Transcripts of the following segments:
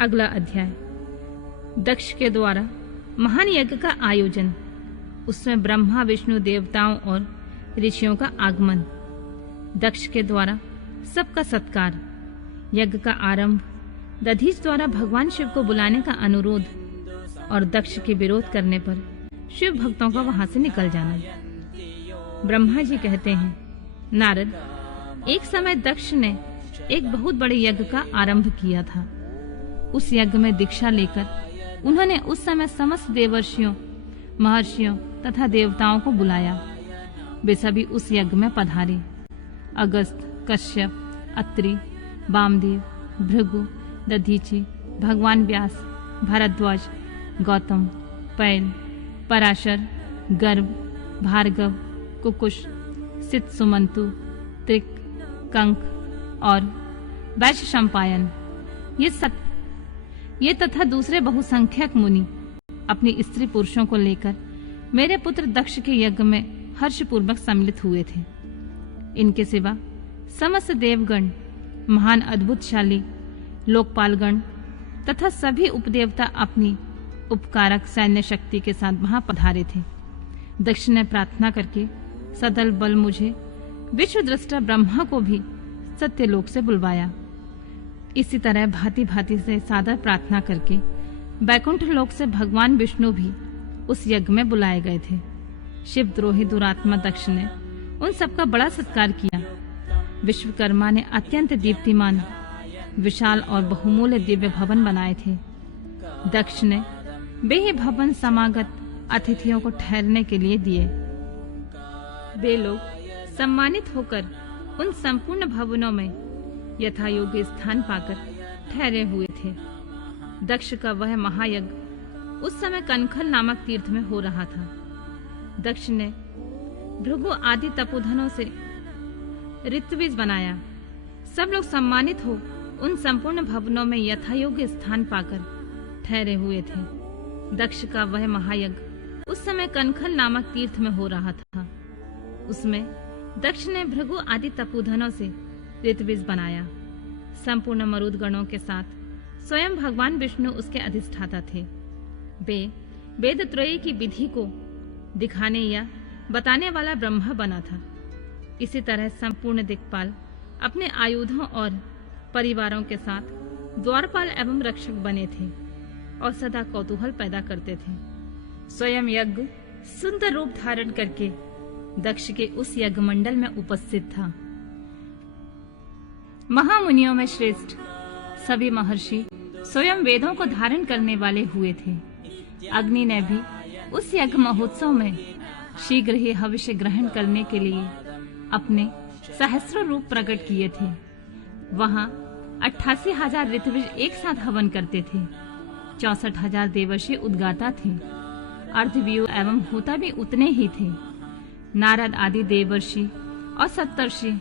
अगला अध्याय, दक्ष के द्वारा महान यज्ञ का आयोजन। उसमें ब्रह्मा विष्णु देवताओं और ऋषियों का आगमन। दक्ष के द्वारा सबका सत्कार। यज्ञ का आरंभ। दधीच द्वारा भगवान शिव को बुलाने का अनुरोध और दक्ष के विरोध करने पर शिव भक्तों का वहां से निकल जाना। ब्रह्मा जी कहते हैं, नारद, एक समय दक्ष ने एक बहुत बड़े यज्ञ का आरंभ किया था। उस यज्ञ में दीक्षा लेकर उन्होंने उस समय समस्त देवर्षियों, महर्षियों तथा देवताओं को बुलाया। वे सभी उस यज्ञ में पधारे। अगस्त, कश्यप, अत्रि, वामदेव, भृगु, दधीचि, भगवान व्यास, भारद्वाज, गौतम, पैल, पराशर, गर्भ, भार्गव, कुकुश, सित सुमंतु, त्रिक, कंक और वैशंपायन, ये तथा दूसरे बहुसंख्यक मुनि अपनी स्त्री पुरुषों को लेकर मेरे पुत्र दक्ष के यज्ञ में हर्षपूर्वक सम्मिलित हुए थे। इनके सिवा समस्त देवगण, महान अद्भुतशाली लोकपालगण तथा सभी उपदेवता अपनी उपकारक सैन्य शक्ति के साथ वहां पधारे थे। दक्ष ने प्रार्थना करके सदल बल मुझे विश्व दृष्टा ब्रह्मा को भी सत्यलोक से बुलवाया। इसी तरह भांति भांति से सादर प्रार्थना करके बैकुंठ लोक से भगवान विष्णु भी उस यज्ञ में बुलाए गए थे। शिवद्रोही दुरात्मा दक्ष ने उन सबका बड़ा सत्कार किया। विश्वकर्मा ने अत्यंत दीप्तिमान, विशाल और बहुमूल्य दिव्य भवन बनाए थे। दक्ष ने वे ही भवन समागत अतिथियों को ठहरने के लिए दिए। वे लोग सम्मानित होकर उन संपूर्ण भवनों में यथा योग्य स्थान पाकर ठहरे हुए थे। दक्ष का वह महायज्ञ उस समय कनखल नामक तीर्थ में हो रहा था। दक्ष ने भृगु आदि तपोधनों से ऋत्विज बनाया। सब लोग सम्मानित हो उन संपूर्ण भवनों में यथायोग्य स्थान पाकर ठहरे हुए थे। दक्ष का वह महायज्ञ उस समय कनखल नामक तीर्थ में हो रहा था। उसमें दक्ष ने भृगु आदि तपोधनों से ऋत्विज बनाया। संपूर्ण मरुद गणों के साथ स्वयं भगवान विष्णु उसके अधिष्ठाता थे। वे वेद त्रयी की विधि को दिखाने या बताने वाला ब्रह्मा बना था। इसी तरह संपूर्ण दिक्पाल अपने आयुधों और परिवारों के साथ द्वारपाल एवं रक्षक बने थे और सदा कौतूहल पैदा करते थे। स्वयं यज्ञ सुंदर रूप धारण करके दक्ष के उस यज्ञ मंडल में उपस्थित था। महामुनियों में श्रेष्ठ सभी महर्षि स्वयं वेदों को धारण करने वाले हुए थे। अग्नि ने भी उस यज्ञ महोत्सव में शीघ्र ही हविष्य ग्रहण करने के लिए अपने सहस्र रूप प्रकट किए थे। वहां 88,000 ऋत्विज एक साथ हवन करते थे। 64,000 देवर्षि उद्गाता थे। अर्धव्यू एवं होता भी उतने ही थे। नारद आदि देवर्षि और सप्तर्षि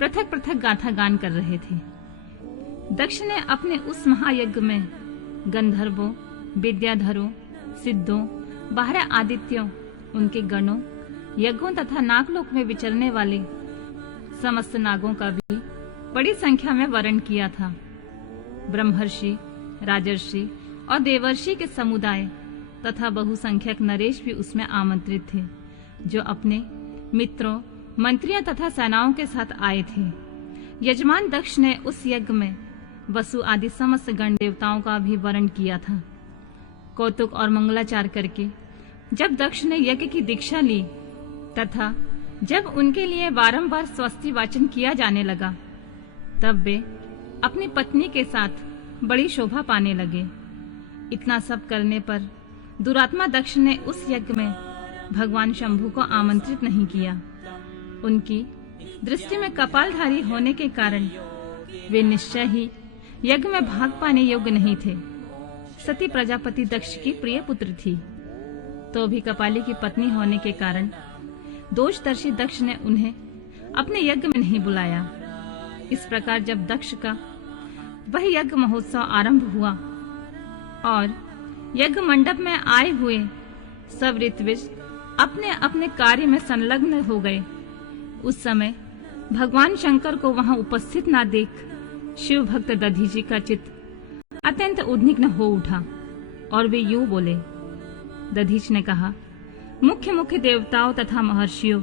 पृथक पृथक गाथा गान कर रहे थे। दक्ष ने अपने उस महायज्ञ में गंधर्वों, विद्याधरों, सिद्धों, 12 आदित्यों, उनके गणों, यज्ञों तथा नागलोक में विचरने वाले समस्त नागों का भी बड़ी संख्या में वरण किया था। ब्रह्मर्षि, राजर्षि और देवर्षि के समुदाय तथा बहुसंख्यक नरेश भी उसमें आमंत्रित थे, जो अपने मित्रों, मंत्रियों तथा सेनाओं के साथ आए थे। यजमान दक्ष ने उस यज्ञ में वसु आदि समस्त गण देवताओं का भी वरण किया था। कौतुक और मंगलाचार करके जब दक्ष ने यज्ञ की दीक्षा ली तथा जब उनके लिए बारंबार स्वस्ति वाचन किया जाने लगा, तब वे अपनी पत्नी के साथ बड़ी शोभा पाने लगे। इतना सब करने पर दुरात्मा दक्ष ने उस यज्ञ में भगवान शंभु को आमंत्रित नहीं किया। उनकी दृष्टि में कपालधारी होने के कारण वे निश्चय ही यज्ञ में भाग पाने योग्य नहीं थे। सती प्रजापति दक्ष की प्रिय पुत्र थी, तो भी कपाली की पत्नी होने के कारण दोषदर्शी दक्ष ने उन्हें अपने यज्ञ में नहीं बुलाया। इस प्रकार जब दक्ष का वह यज्ञ महोत्सव आरंभ हुआ और यज्ञ मंडप में आए हुए सब ऋत्विज अपने अपने कार्य में संलग्न हो गए, उस समय भगवान शंकर को वहां उपस्थित ना देख शिव भक्त दधीचि का चित्त अत्यंत उद्विग्न हो उठा और वे यूं बोले। दधीच ने कहा, मुख्य मुख्य देवताओं तथा महर्षियों,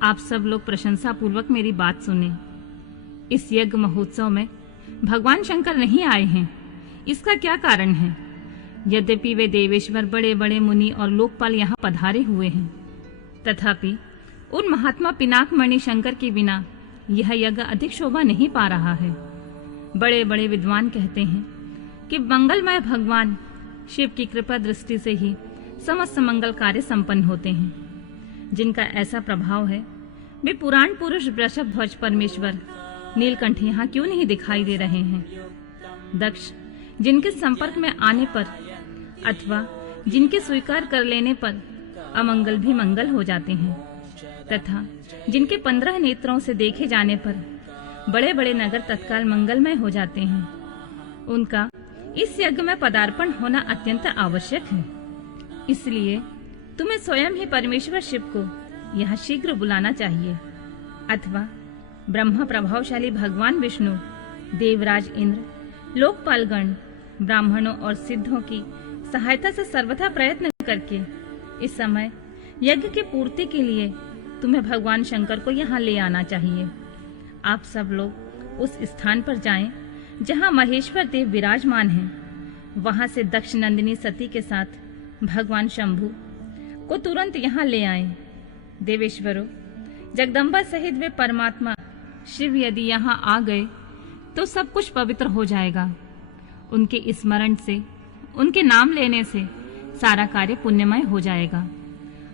आप सब लोग प्रशंसा पूर्वक मेरी बात सुने। इस यज्ञ महोत्सव में भगवान शंकर नहीं आए हैं। इसका क्या कारण है? यद्यपि वे देवेश्वर बड़े बड़े मुनि और लोकपाल यहाँ पधारे हुए हैं, तथापि उन महात्मा पिनाकमणि शंकर के बिना यह यज्ञ अधिक शोभा नहीं पा रहा है। बड़े बड़े विद्वान कहते हैं कि मंगलमय भगवान शिव की कृपा दृष्टि से ही समस्त मंगल कार्य संपन्न होते हैं। जिनका ऐसा प्रभाव है, वे पुराण पुरुष वृषभ ध्वज परमेश्वर नीलकंठ यहाँ क्यों नहीं दिखाई दे रहे हैं? दक्ष, जिनके संपर्क में आने पर अथवा जिनके स्वीकार कर लेने पर अमंगल भी मंगल हो जाते हैं, तथा जिनके 15 नेत्रों से देखे जाने पर बड़े बड़े नगर तत्काल मंगलमय हो जाते हैं, उनका इस यज्ञ में पदार्पण होना अत्यंत आवश्यक है। इसलिए तुम्हें स्वयं ही परमेश्वर शिव को यहाँ शीघ्र बुलाना चाहिए, अथवा ब्रह्म प्रभावशाली भगवान विष्णु, देवराज इंद्र, लोकपालगण, ब्राह्मणों और सिद्धों की सहायता से सर्वथा प्रयत्न करके इस समय यज्ञ की पूर्ति के लिए तुम्हें भगवान शंकर को यहाँ ले आना चाहिए। आप सब लोग उस स्थान पर जाएं जहाँ महेश्वर देव विराजमान हैं। वहां से दक्ष नंदिनी सती के साथ भगवान शंभु को तुरंत यहाँ ले आएं। देवेश्वरों, जगदम्बा सहित वे परमात्मा शिव यदि यहाँ आ गए तो सब कुछ पवित्र हो जाएगा। उनके स्मरण से, उनके नाम लेने से सारा कार्य पुण्यमय हो जाएगा।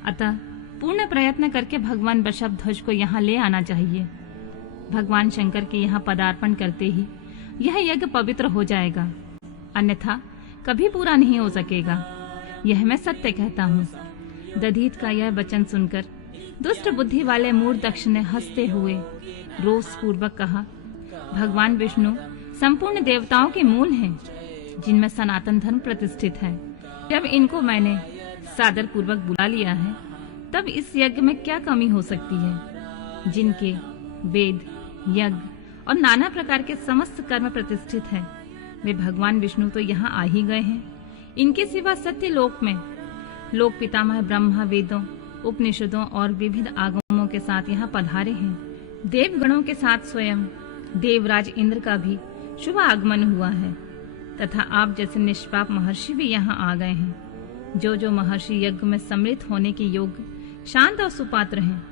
अतः पूर्ण प्रयत्न करके भगवान वृषभ ध्वज को यहाँ ले आना चाहिए। भगवान शंकर के यहाँ पदार्पण करते ही यह यज्ञ पवित्र हो जाएगा, अन्यथा कभी पूरा नहीं हो सकेगा। यह मैं सत्य कहता हूँ। दधीच का यह वचन सुनकर दुष्ट बुद्धि वाले मूढ़ दक्ष ने हंसते हुए रोष पूर्वक कहा, भगवान विष्णु संपूर्ण देवताओं के मूल हैं, जिनमें सनातन धर्म प्रतिष्ठित है। जब इनको मैंने सादर पूर्वक बुला लिया है, तब इस यज्ञ में क्या कमी हो सकती है? जिनके वेद, यज्ञ और नाना प्रकार के समस्त कर्म प्रतिष्ठित है, वे भगवान विष्णु तो यहाँ आ ही गए हैं। इनके सिवा सत्य लोक में लोक पितामह ब्रह्मा वेदों, उपनिषदों और विविध आगमों के साथ यहाँ पधारे हैं। देवगणों के साथ स्वयं देवराज इंद्र का भी शुभ आगमन हुआ है, तथा आप जैसे निष्पाप महर्षि भी यहाँ आ गए हैं। जो महर्षि यज्ञ में सम्मिलित होने के योग्य, शांत और सुपात्र हैं,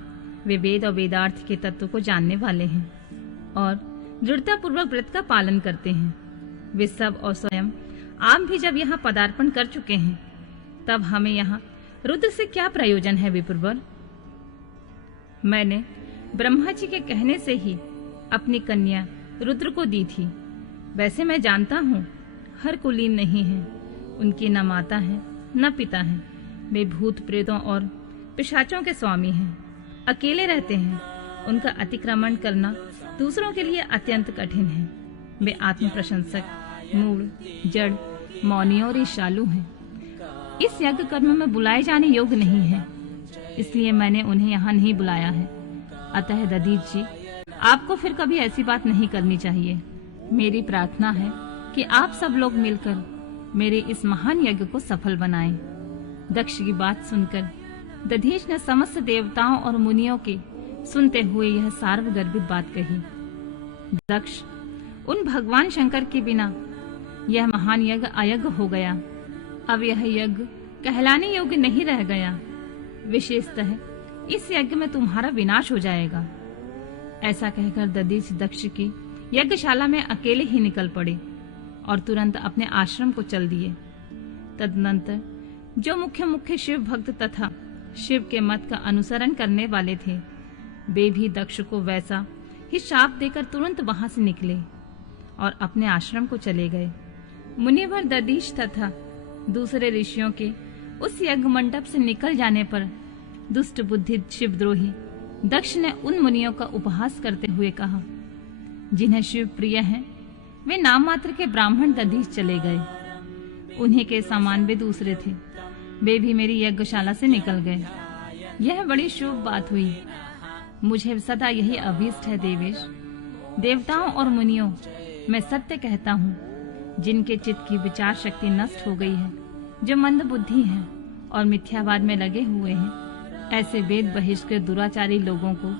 वे वेद और वेदार्थ के तत्व को जानने वाले हैं और दृढ़ता पूर्वक व्रत का पालन करते हैं। वे सब और स्वयं आप भी जब यहाँ पदार्पण कर चुके हैं, तब हमें यहाँ रुद्र से क्या प्रयोजन है विप्रवर? मैंने ब्रह्मा जी के कहने से ही अपनी कन्या रुद्र को दी थी। वैसे मैं जानता हूँ हर कुलीन नहीं है, उनकी न माता है न पिता है। वे भूत प्रेतों और पिशाचों के स्वामी हैं, अकेले रहते हैं। उनका अतिक्रमण करना दूसरों के लिए अत्यंत कठिन है। वे आत्म प्रशंसक, मूढ़, जड़, मौनी और ईर्ष्यालु हैं। इस यज्ञ कर्म में बुलाए जाने योग्य नहीं है, इसलिए मैंने उन्हें यहाँ नहीं बुलाया है। अतः दधीच जी, आपको फिर कभी ऐसी बात नहीं करनी चाहिए। मेरी प्रार्थना है कि आप सब लोग मिलकर मेरे इस महान यज्ञ को सफल बनाएं। दक्ष की बात सुनकर दधीच ने समस्त देवताओं और मुनियों के सुनते हुए यह सार्वगर्भित बात कही। दक्ष, उन भगवान शंकर के बिना यह महान यज्ञ अयज्ञ हो गया। अब यह यज्ञ कहलाने योग्य नहीं रह गया। विशेषतः इस यज्ञ में तुम्हारा विनाश हो जाएगा। ऐसा कहकर दधीच दक्ष की यज्ञशाला में अकेले ही निकल पड़े और तुरंत अपने आश्रम को चल दिए। तदनंतर जो मुख्य मुख्य शिव भक्त तथा शिव के मत का अनुसरण करने वाले थे, वे भी दक्ष को वैसा ही शाप देकर तुरंत वहां से निकले और अपने आश्रम को चले गए। मुनिवर दधीच तथा दूसरे ऋषियों के उस यज्ञ मंडप से निकल जाने पर दुष्ट बुद्धि शिवद्रोही दक्ष ने उन मुनियों का उपहास करते हुए कहा, जिन्हें शिव प्रिय हैं, वे नाम मात्र के ब्राह्मण दधीच चले गए। उन्हीं के समान वे दूसरे थे, वे भी मेरी यज्ञशाला से निकल गए। यह बड़ी शुभ बात हुई। मुझे सदा यही अभीष्ट है देवेश। देवताओं और मुनियों, मैं सत्य कहता हूँ जिनके चित्त की विचार शक्ति नष्ट हो गई है, जो मंद बुद्धि हैं और मिथ्यावाद में लगे हुए हैं, ऐसे वेद बहिष्कृत दुराचारी लोगों को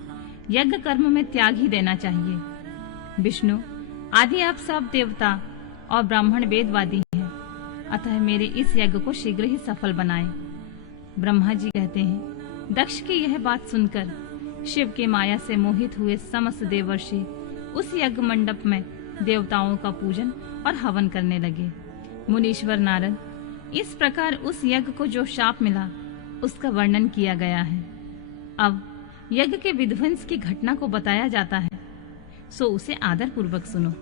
यज्ञ कर्म में त्याग ही देना चाहिए। विष्णु आदि आप सब देवता और ब्राह्मण वेदवादी हैं, अतः मेरे इस यज्ञ को शीघ्र ही सफल बनाएं। ब्रह्मा जी कहते हैं, दक्ष की यह बात सुनकर शिव के माया से मोहित हुए समस्त देवर्षि उस यज्ञ मंडप में देवताओं का पूजन और हवन करने लगे। मुनीश्वर नारद, इस प्रकार उस यज्ञ को जो शाप मिला उसका वर्णन किया गया है। अब यज्ञ के विध्वंस की घटना को बताया जाता है, सो उसे आदर पूर्वक सुनो।